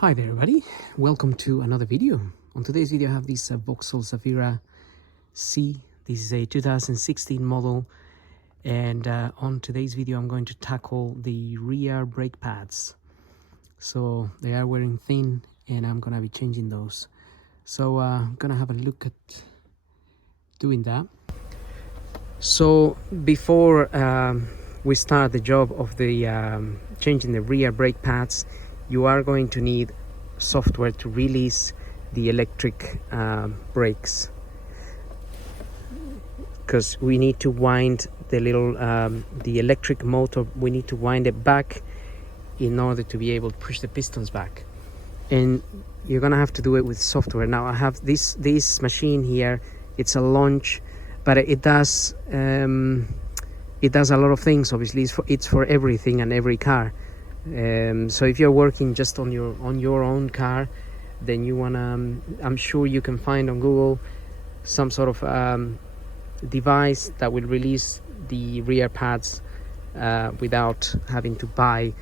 Hi there everybody, welcome to another video. On today's video I have this Vauxhall Zafira C. This is a 2016 model, and on today's video I'm going to tackle the rear brake pads. So they are wearing thin and I'm gonna be changing those. So I'm gonna have a look at doing that. So before we start the job of the changing the rear brake pads, you are going to need software to release the electric brakes, because we need to wind the little the electric motor, we need to wind it back in order to be able to push the pistons back, and you're gonna have to do it with software. Now I have this machine here. It's a launch, but it does a lot of things. Obviously it's for everything and every car. So if you're working just on your own car, then you wanna I'm sure you can find on Google some sort of device that will release the rear pads without having to buy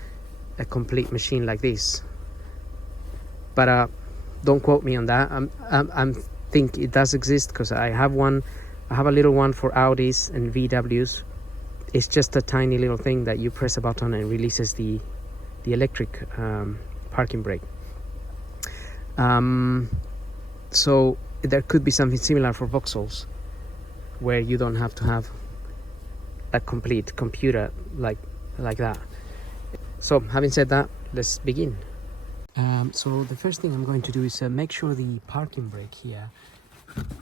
a complete machine like this. But don't quote me on that. I'm think it does exist, because I have one. I have a little one for Audis and VWs. It's just a tiny little thing that you press a button and releases the electric parking brake. So there could be something similar for Vauxhalls, where you don't have to have a complete computer like that. So having said that, let's begin. So the first thing I'm going to do is make sure the parking brake here,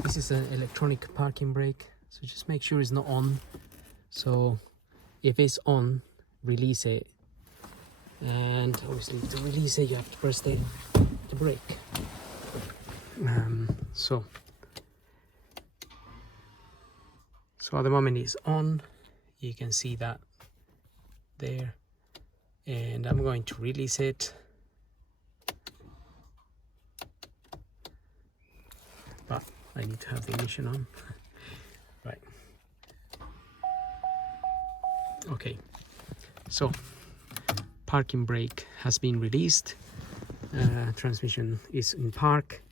this is an electronic parking brake, so just make sure it's not on. So if it's on, release it. And obviously to release it you have to press the brake. So at the moment it's on, you can see that there, and I'm going to release it, but I need to have the ignition on. Right, okay, so parking brake has been released. Transmission is in park.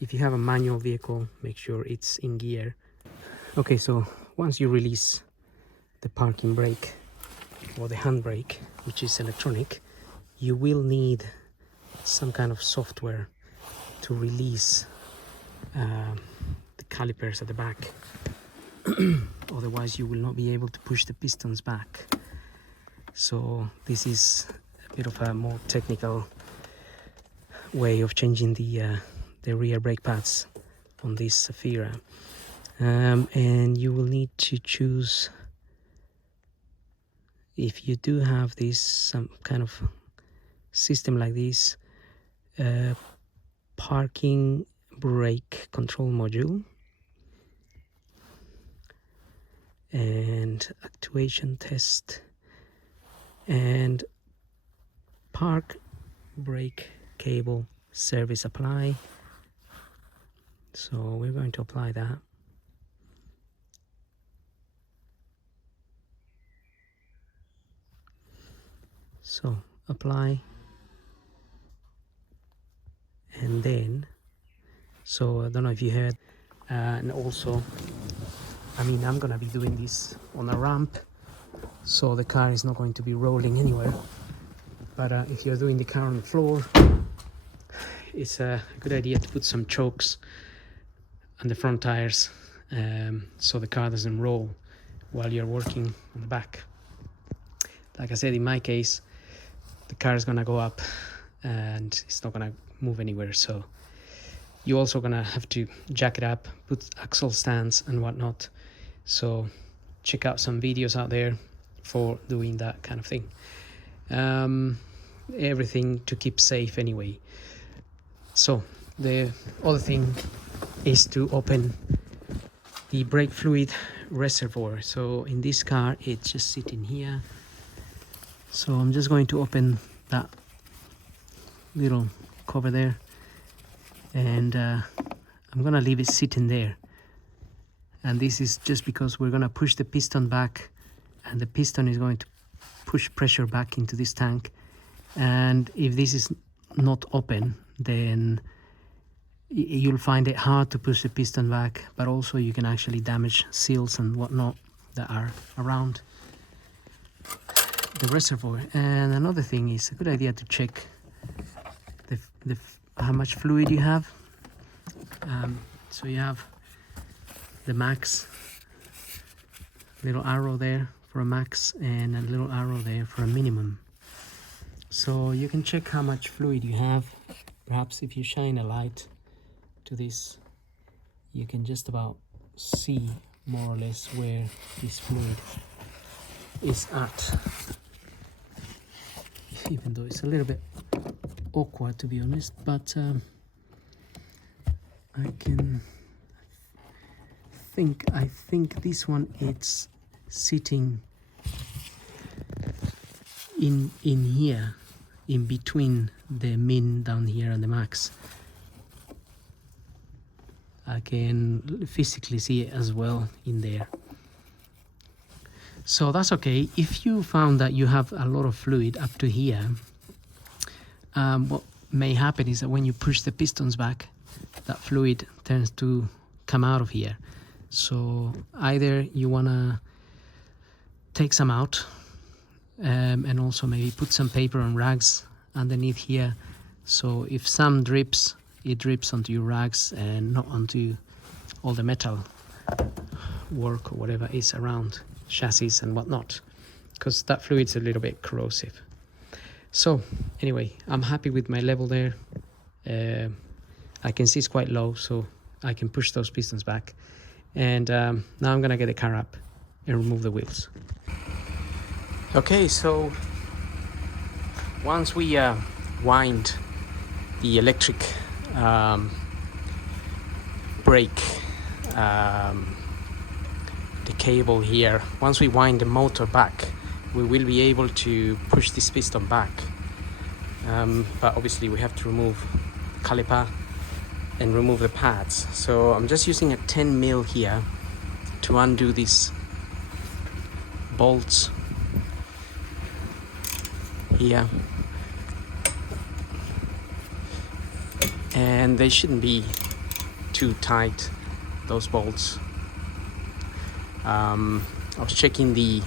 If you have a manual vehicle, make sure it's in gear. Okay, so once you release the parking brake or the handbrake, which is electronic, you will need some kind of software to release the calipers at the back. Otherwise you will not be able to push the pistons back. So this is a bit of a more technical way of changing the rear brake pads on this Zafira, and you will need to choose, if you do have this some kind of system like this, parking brake control module and actuation test and park brake cable service apply. So we're going to apply that. So apply, and then, so I don't know if you heard, and also, I mean, I'm gonna be doing this on a ramp, so the car is not going to be rolling anywhere. But if you're doing the car on the floor, it's a good idea to put some chokes on the front tires, so the car doesn't roll while you're working on the back. Like I said, in my case, the car is gonna go up and it's not gonna move anywhere, so you're also gonna have to jack it up, put axle stands and whatnot. So check out some videos out there for doing that kind of thing. Everything to keep safe anyway. So the other thing is to open the brake fluid reservoir. So in this car it's just sitting here, so I'm just going to open that little cover there, and I'm gonna leave it sitting there. And this is just because we're gonna push the piston back, and the piston is going to push pressure back into this tank, and if this is not open, then you'll find it hard to push the piston back, but also you can actually damage seals and whatnot that are around the reservoir. And another thing is a good idea to check how much fluid you have. So you have the max, little arrow there for a max and a little arrow there for a minimum. So you can check how much fluid you have. Perhaps if you shine a light to this, you can just about see more or less where this fluid is at, even though it's a little bit awkward to be honest, but I think this one, it's sitting in here, in between the min down here and the max. I can physically see it as well in there. So that's okay. If you found that you have a lot of fluid up to here, what may happen is that when you push the pistons back, that fluid tends to come out of here. So either you want to take some out, and also maybe put some paper and rags underneath here, so if some drips, it drips onto your rags and not onto all the metal work or whatever is around chassis and whatnot, because that fluid's a little bit corrosive. So anyway, I'm happy with my level there. I can see it's quite low, so I can push those pistons back. And now I'm gonna get the car up and remove the wheels. Okay, so once we wind the electric brake, the cable here, once we wind the motor back, we will be able to push this piston back. But obviously we have to remove the caliper and remove the pads. So I'm just using a 10 mil here to undo these bolts here, and they shouldn't be too tight, those bolts. I was checking the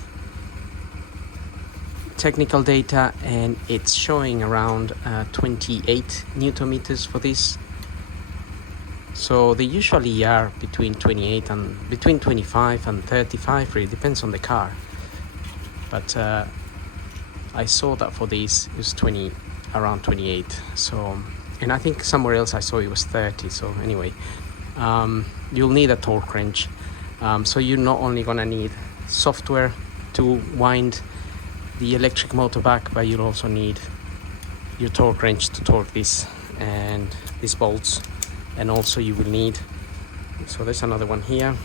technical data and it's showing around 28 Newton meters for this. So they usually are between 28 and between 25 and 35, really depends on the car. But I saw that for these it was around 28. So, and I think somewhere else I saw it was 30. So anyway, you'll need a torque wrench. So you're not only gonna need software to wind the electric motor back, but you'll also need your torque wrench to torque this and these bolts. And also you will need, so there's another one here.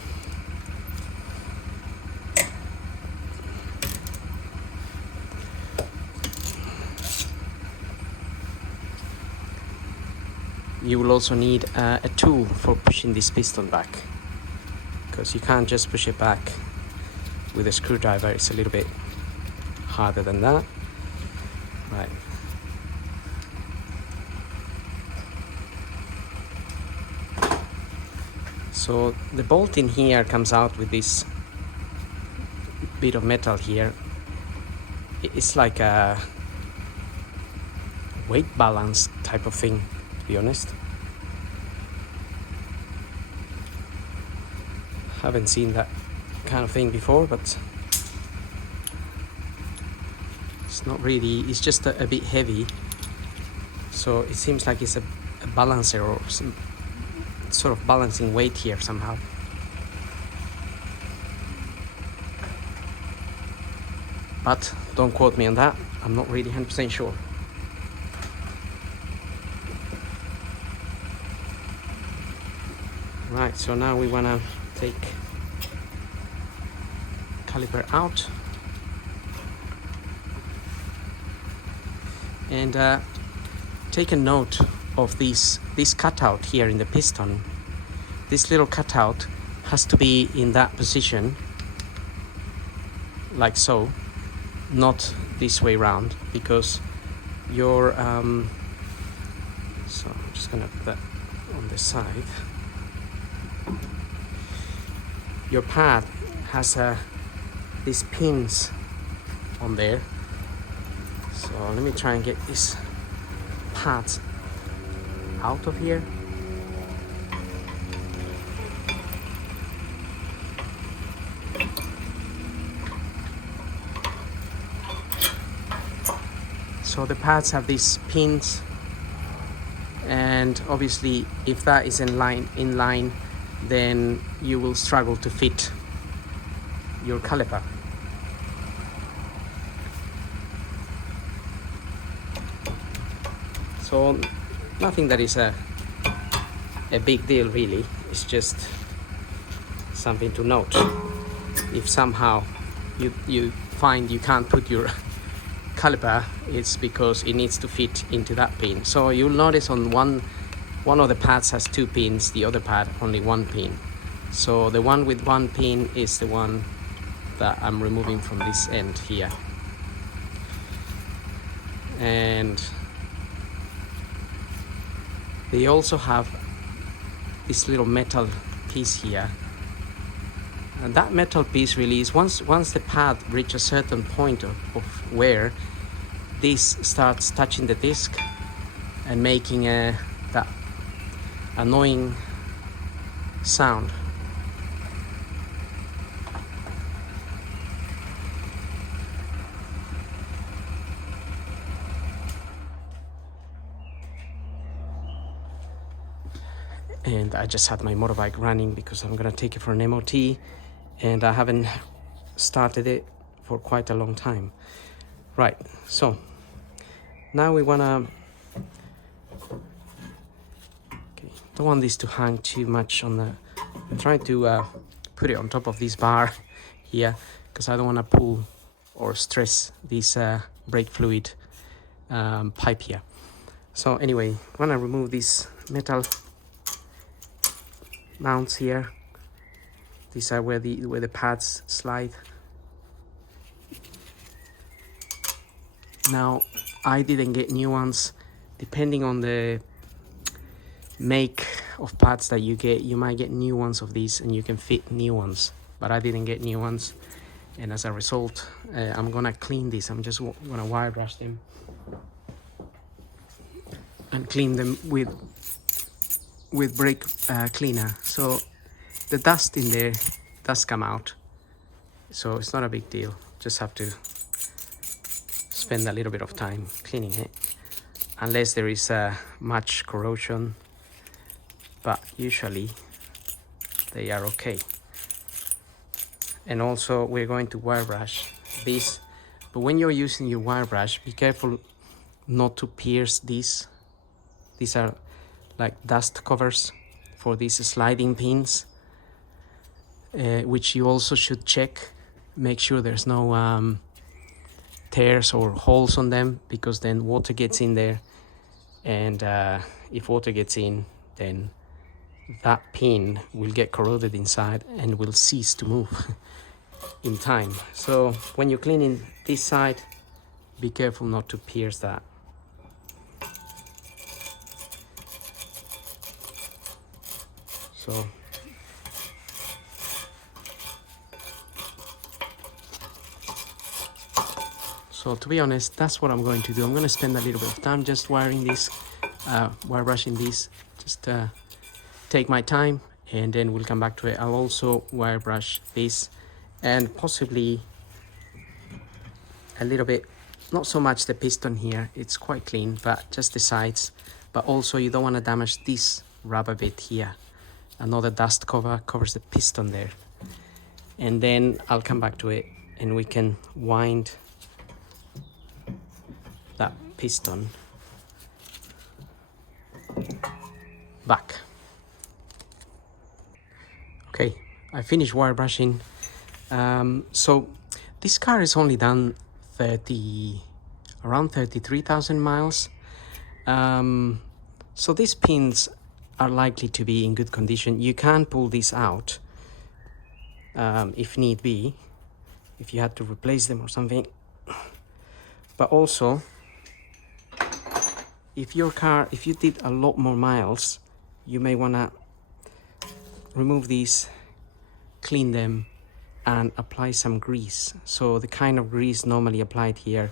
You will also need a tool for pushing this piston back, because you can't just push it back with a screwdriver. It's a little bit harder than that. Right. So the bolt in here comes out with this bit of metal here. It's like a weight balance type of thing, to be honest. Haven't seen that kind of thing before, but it's not really, it's just a bit heavy. So it seems like it's a balancer or some sort of balancing weight here somehow. But don't quote me on that, I'm not really 100% sure. Right, so now we want to take caliper out and take a note of this cutout here in the piston. This little cutout has to be in that position, like so, not this way round, because your So I'm just gonna put that on the side. Your pad has these pins on there. So let me try and get these pads out of here. So the pads have these pins, and obviously if that is in line, then you will struggle to fit your caliper. So nothing that is a big deal really. It's just something to note. If somehow you find you can't put your caliper, it's because it needs to fit into that pin. So you'll notice on one of the pads has 2 pins, the other pad only 1 pin. So the one with 1 pin is the one that I'm removing from this end here. And they also have this little metal piece here. And that metal piece really is, once the pad reaches a certain point of wear, this starts touching the disc and making that annoying sound. And I just had my motorbike running because I'm gonna take it for an MOT, and I haven't started it for quite a long time. Right, so now we wanna, don't want this to hang too much on the, I'm trying to put it on top of this bar here because I don't want to pull or stress this brake fluid pipe here. So anyway, I'm gonna remove these metal mounts here. These are where the pads slide. Now I didn't get new ones. Depending on the make of pads that you get, you might get new ones of these and you can fit new ones, but I didn't get new ones, and as a result I'm gonna clean these. I'm just gonna wire brush them and clean them with brake cleaner. So the dust in there does come out, so it's not a big deal. Just have to spend a little bit of time cleaning it, unless there is much corrosion, but usually they are okay. And also we're going to wire brush this, but when you're using your wire brush, be careful not to pierce these. These are like dust covers for these sliding pins, which you also should check. Make sure there's no tears or holes on them, because then water gets in there, and if water gets in, then that pin will get corroded inside and will cease to move in time. So when you're cleaning this side, be careful not to pierce that. So to be honest, that's what I'm going to do. I'm going to spend a little bit of time just wiring this, wire brushing this, just take my time, and then we'll come back to it. I'll also wire brush this, and possibly a little bit, not so much the piston here, it's quite clean, but just the sides. But also you don't want to damage this rubber bit here. Another dust cover covers the piston there, and then I'll come back to it and we can wind that piston back. Okay, I finished wire brushing. So this car is only done around 33,000 miles. So these pins are likely to be in good condition. You can pull this out if need be, if you had to replace them or something. But also if you did a lot more miles, you may want to remove these, clean them, and apply some grease. So the kind of grease normally applied here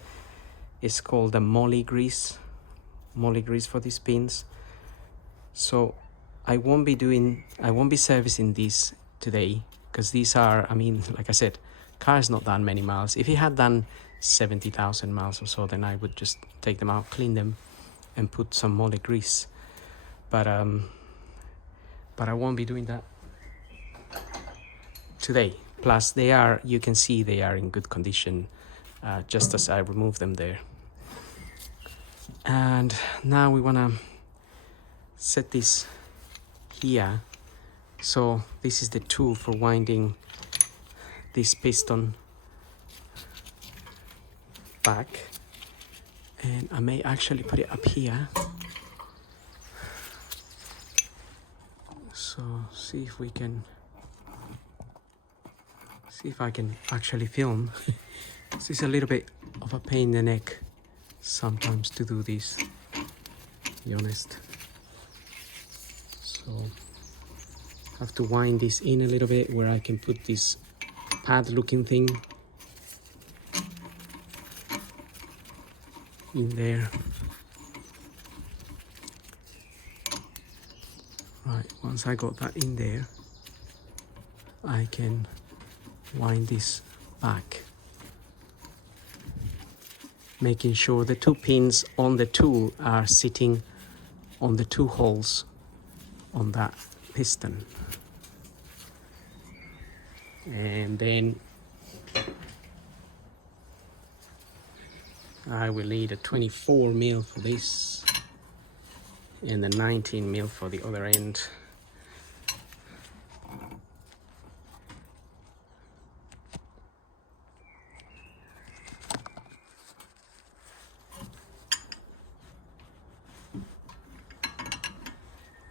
is called the moly grease for these pins. So I won't be servicing these today, because these are, I mean, like I said, car's not done many miles. If it had done 70,000 miles or so, then I would just take them out, clean them, and put some moly grease. But I won't be doing that today. Plus they are, you can see they are in good condition, just as I removed them there. And now we want to set this here. So this is the tool for winding this piston back, and I may actually put it up here. So see if I can actually film. This is a little bit of a pain in the neck sometimes to do this, to be honest. So I have to wind this in a little bit where I can put this pad looking thing in there. Right, once I got that in there, I can wind this back, making sure the two pins on the tool are sitting on the two holes on that piston. And then I will need a 24mm for this and a 19mm for the other end.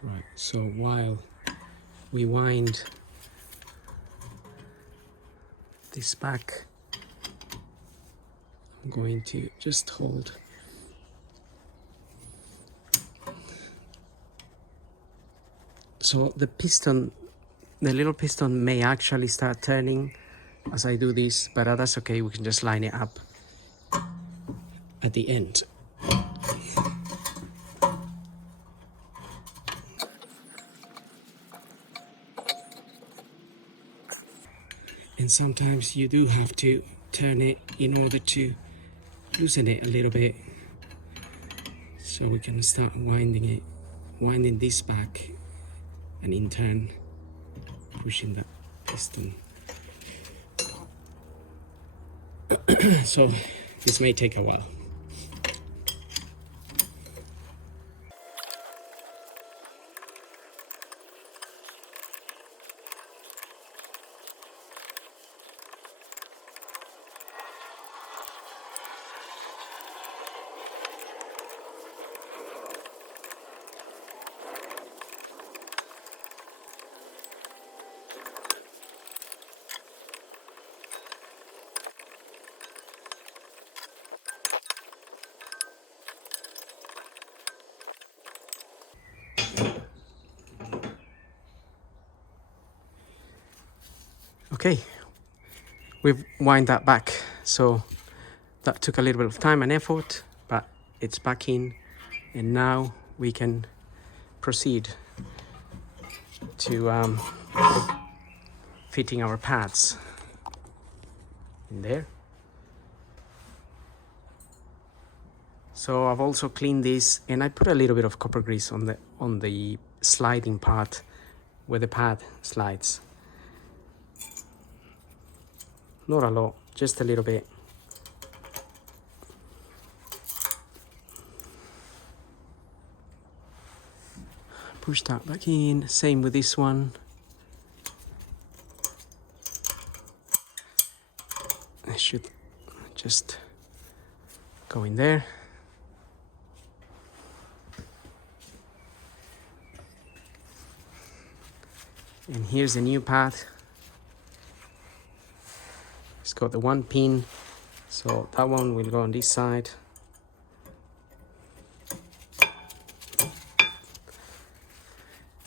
Right, so while we wind this back, I'm going to just hold so the piston, the little piston may actually start turning as I do this, but that's okay, we can just line it up at the end. And sometimes you do have to turn it in order to loosen it a little bit. So we can start winding this back, and in turn pushing the piston. So this may take a while. Okay, we've wind that back, so that took a little bit of time and effort, but it's back in, and now we can proceed to fitting our pads in there. So I've also cleaned this, and I put a little bit of copper grease on the sliding part where the pad slides. Not a lot, just a little bit. Push that back in, same with this one. I should just go in there. And here's the new pad. It's got the one pin, so that one will go on this side.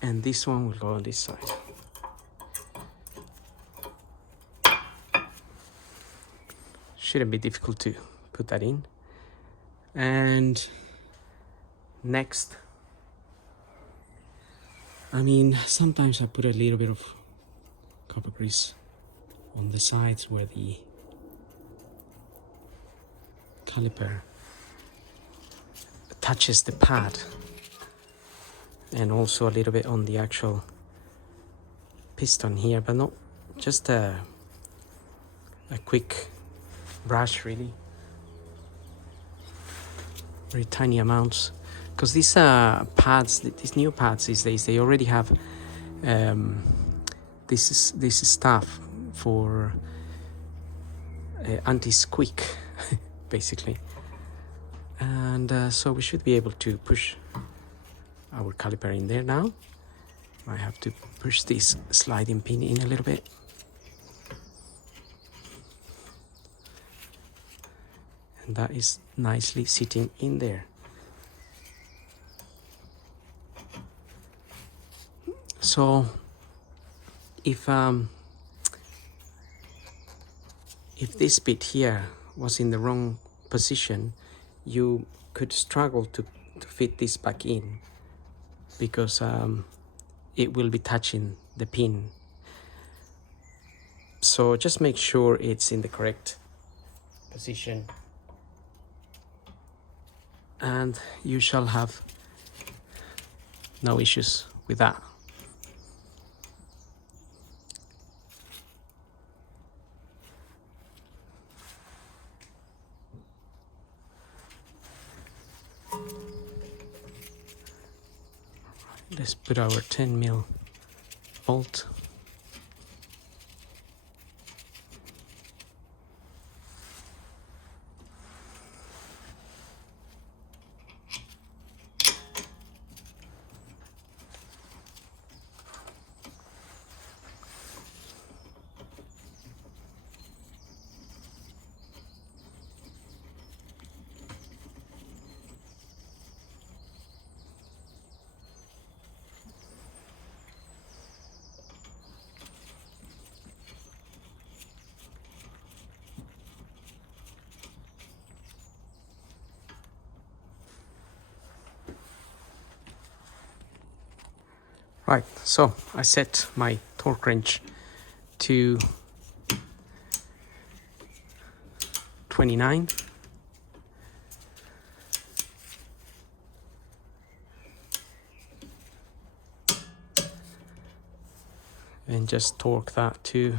and this one will go on this side. Shouldn't be difficult to put that in. And next, I mean, sometimes I put a little bit of copper grease on the sides where the caliper touches the pad, and also a little bit on the actual piston here, but not just a quick brush, really, very tiny amounts, because these pads, these new pads these days, they already have this stuff for anti-squeak basically, and so we should be able to push our caliper in there now. I have to push this sliding pin in a little bit. And that is nicely sitting in there. So if this bit here was in the wrong position, you could struggle to fit this back in, because it will be touching the pin. So just make sure it's in the correct position, and you shall have no issues with that. Let's put our 10mm bolt. Right, so I set my torque wrench to 29. And just torque that to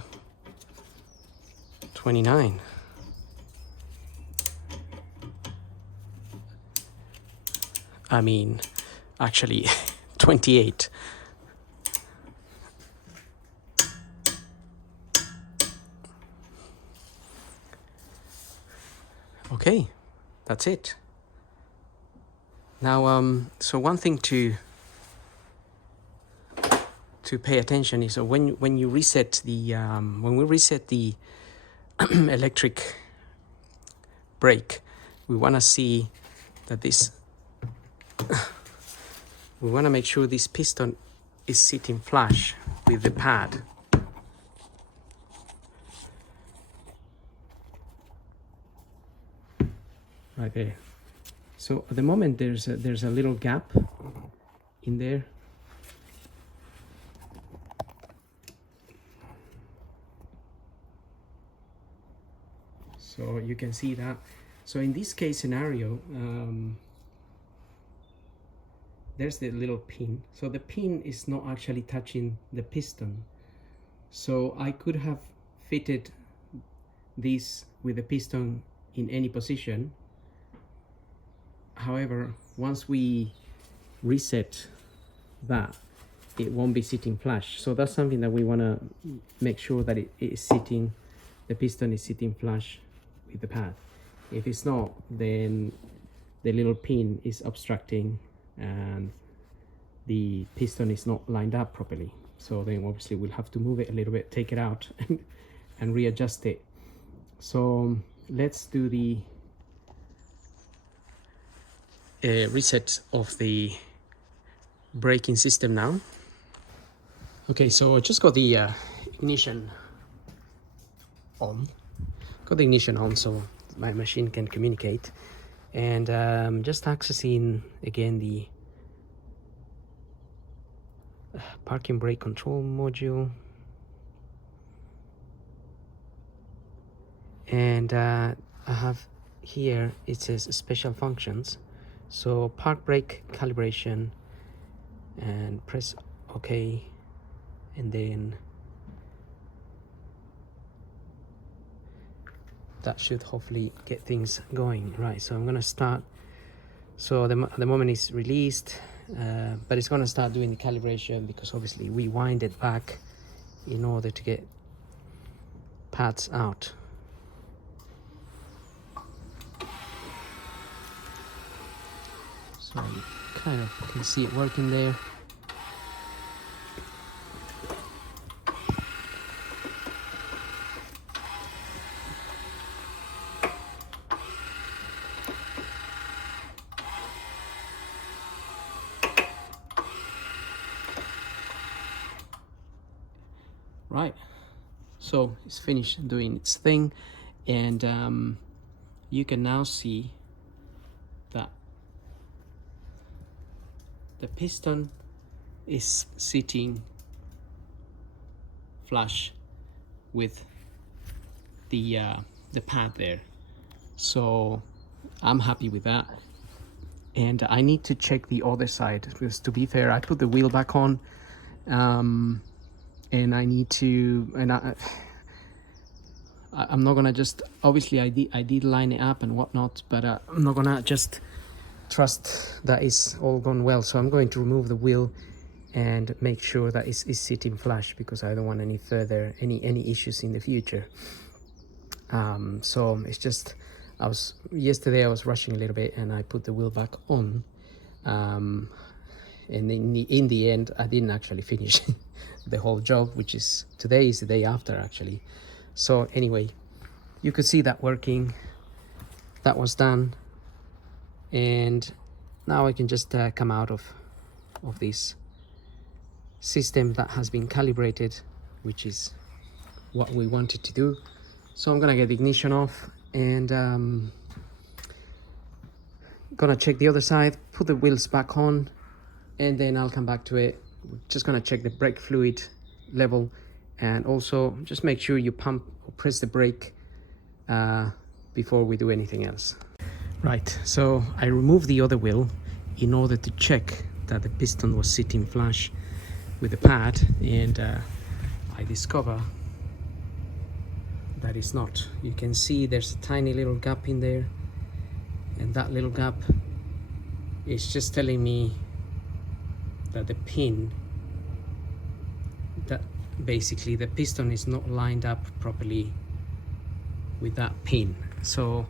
29. I mean, actually 28. Okay, that's it. Now, so one thing to pay attention is when you reset the when we reset the electric brake, we want to see that this we want to make sure this piston is sitting flush with the pad. Right there. So at the moment there's a little gap in there. So you can see that. So in this case scenario, there's the little pin. So the pin is not actually touching the piston. So I could have fitted this with the piston in any position. However, once we reset that, it won't be sitting flush. So that's something that we want to make sure that it is sitting, the piston is sitting flush with the pad. If it's not, then the little pin is obstructing and the piston is not lined up properly. So then obviously we'll have to move it a little bit, take it out and readjust it. So let's do the reset of the braking system now. Okay, so I just got the ignition on. Got the ignition on so my machine can communicate. And just accessing again the parking brake control module. And I have here, it says special functions. So park brake calibration, and press OK, and then that should hopefully get things going. Right, so I'm gonna start. So the moment it's released, but it's gonna start doing the calibration because obviously we wind it back in order to get pads out. So you kind of can see it working there. Right, so it's finished doing its thing, and you can now see that the piston is sitting flush with the pad there. So I'm happy with that, and I need to check the other side because, to be fair, I put the wheel back on, and I need to, and I'm not gonna just, obviously I did line it up and whatnot, but I'm not gonna just trust that it's all gone well. So I'm going to remove the wheel and make sure that it's sitting flush, because I don't want any further any issues in the future. So it's just, yesterday I was rushing a little bit and I put the wheel back on, and in the end I didn't actually finish the whole job, which is, today is the day after actually. So anyway, you could see that working. That was done, and now I can just come out of this system that has been calibrated, which is what we wanted to do. So I'm gonna get the ignition off, and gonna check the other side, put the wheels back on, and then I'll come back to it. We're just gonna check the brake fluid level, and also just make sure you pump or press the brake before we do anything else. Right, so I removed the other wheel in order to check that the piston was sitting flush with the pad, and I discover that it's not. You can see there's a tiny little gap in there, and that little gap is just telling me that the pin, that basically the piston is not lined up properly with that pin. So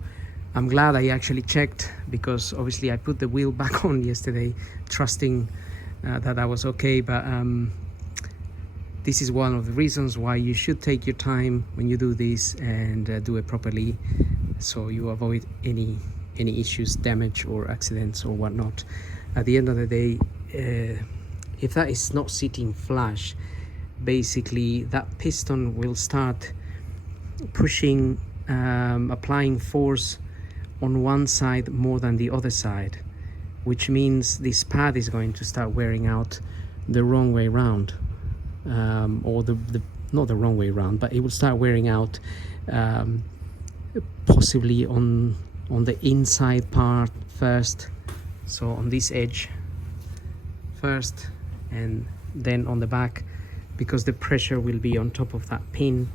I'm glad I actually checked, because obviously I put the wheel back on yesterday trusting that was okay, but this is one of the reasons why you should take your time when you do this and do it properly, so you avoid any issues, damage or accidents or whatnot. At the end of the day, if that is not sitting flush, basically that piston will start pushing, applying force on one side more than the other side, which means this pad is going to start wearing out the wrong way round, or the not the wrong way round, but it will start wearing out possibly on the inside part first, so on this edge first, and then on the back, because the pressure will be on top of that pin,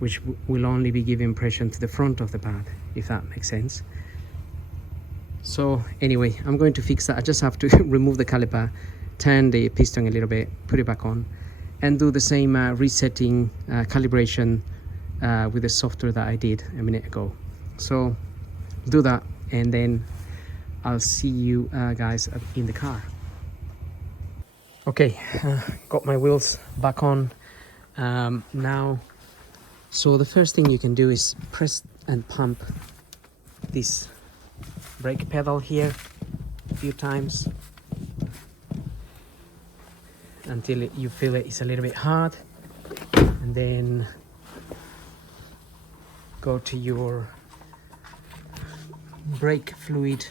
which will only be giving pressure to the front of the pad, if that makes sense. So anyway, I'm going to fix that. I just have to remove the caliper, turn the piston a little bit, put it back on, and do the same resetting calibration with the software that I did a minute ago. So do that, and then I'll see you guys in the car. Okay, got my wheels back on now. So the first thing you can do is press and pump this brake pedal here a few times. until you feel it's a little bit hard, and then go to your brake fluid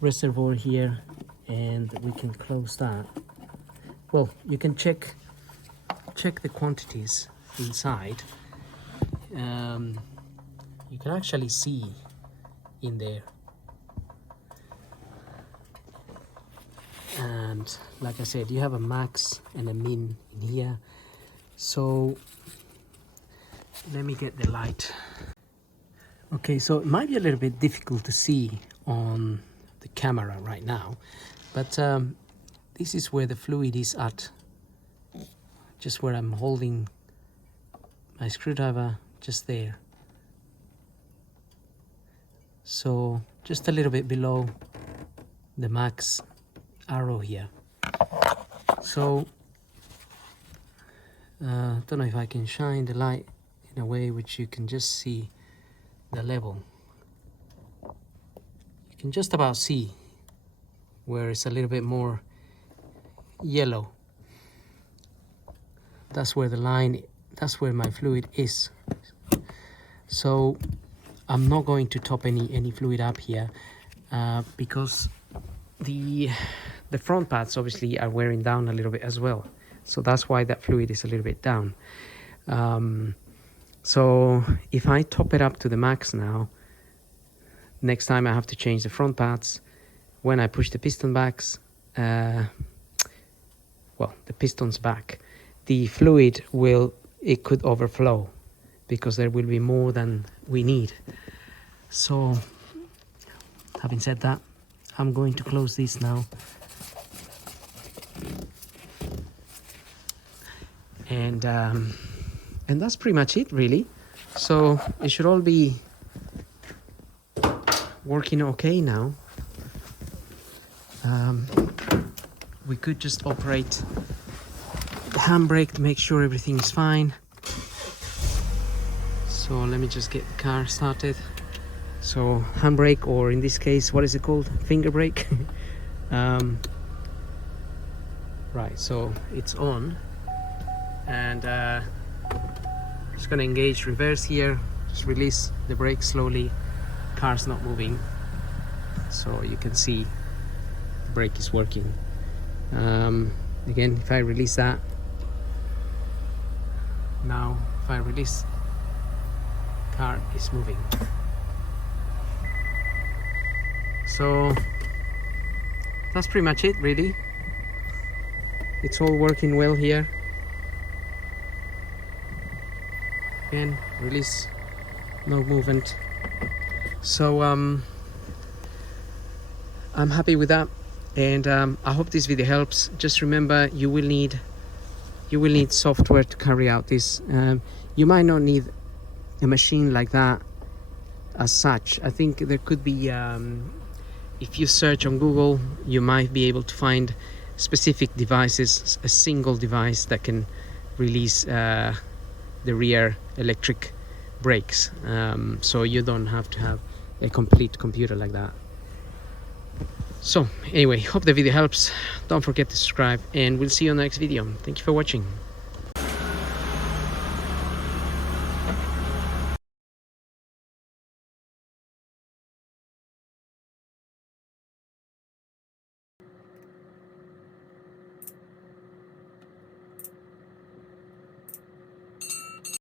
reservoir here, and we can close that. Well, you can check the quantities inside. You can actually see in there, and like I said, you have a max and a min in here. So let me get the light. Okay, so it might be a little bit difficult to see on the camera right now, but this is where the fluid is at, just where I'm holding my screwdriver, just there. So just a little bit below the max arrow here. So don't know if I can shine the light in a way which you can just see the level. You can just about see where it's a little bit more yellow. That's where the line, that's where my fluid is. So I'm not going to top any fluid up here because the front pads obviously are wearing down a little bit as well. So that's why that fluid is a little bit down. So if I top it up to the max now, next time I have to change the front pads. When I push the piston backs, well, the pistons back, the fluid could overflow because there will be more than we need. So having said that, I'm going to close this now. And that's pretty much it, really. So it should all be working okay now. We could just operate the handbrake to make sure everything is fine. So let me just get the car started. So handbrake, or in this case, what is it called? Finger brake. Right, so it's on. And just gonna engage reverse here, just release the brake slowly. Car's not moving, so you can see the brake is working. Again, if I release that now, if I release, car is moving. So that's pretty much it, really. It's all working well here. Again, release, no movement. So I'm happy with that, and I hope this video helps. Just remember, you will need software to carry out this. You might not need a machine like that as such. I think there could be, if you search on Google, you might be able to find specific devices, a single device that can release the rear electric brakes, so you don't have to have a complete computer like that. So anyway, hope the video helps. Don't forget to subscribe, and we'll see you on the next video. Thank you for watching.